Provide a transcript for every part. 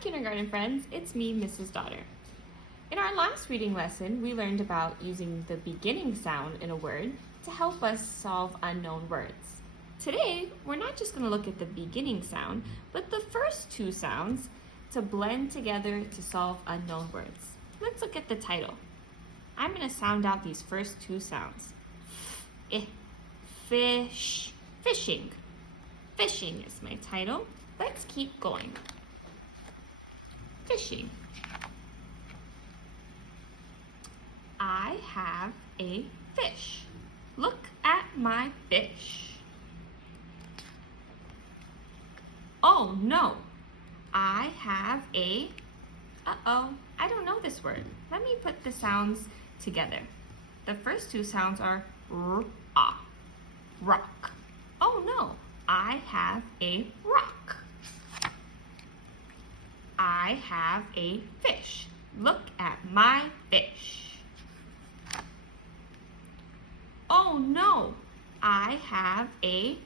kindergarten friends, it's me, Mrs. Daughter. In our last reading lesson, we learned about using the beginning sound in a word to help us solve unknown words. Today, we're not just going to look at the beginning sound, but the first two sounds to blend together to solve unknown words. Let's look at the title. I'm going to sound out these first two sounds. Fish, fishing. Fishing is my title. Let's keep going. Fishing. I have a fish. Look at my fish. Oh no, I have a, I don't know this word. Let me put the sounds together. The first two sounds are r-ah, rock. Oh no, I have a rock. I have a fish. Look at my fish. Oh no, I have a,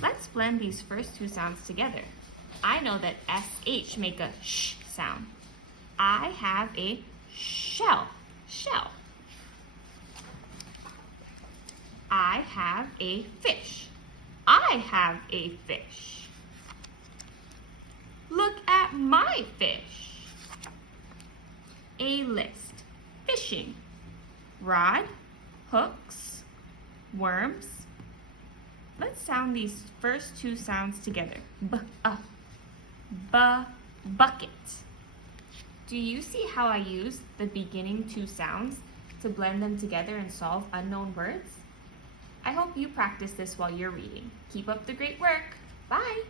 let's blend these first two sounds together. I know that SH make a sh sound. I have a shell, shell. I have a fish. I have a fish. Look at my fish. A list. Fishing. Rod, hooks, worms. Let's sound these first two sounds together. Bucket. Do you see how I use the beginning two sounds to blend them together and solve unknown words? I hope you practice this while you're reading. Keep up the great work. Bye.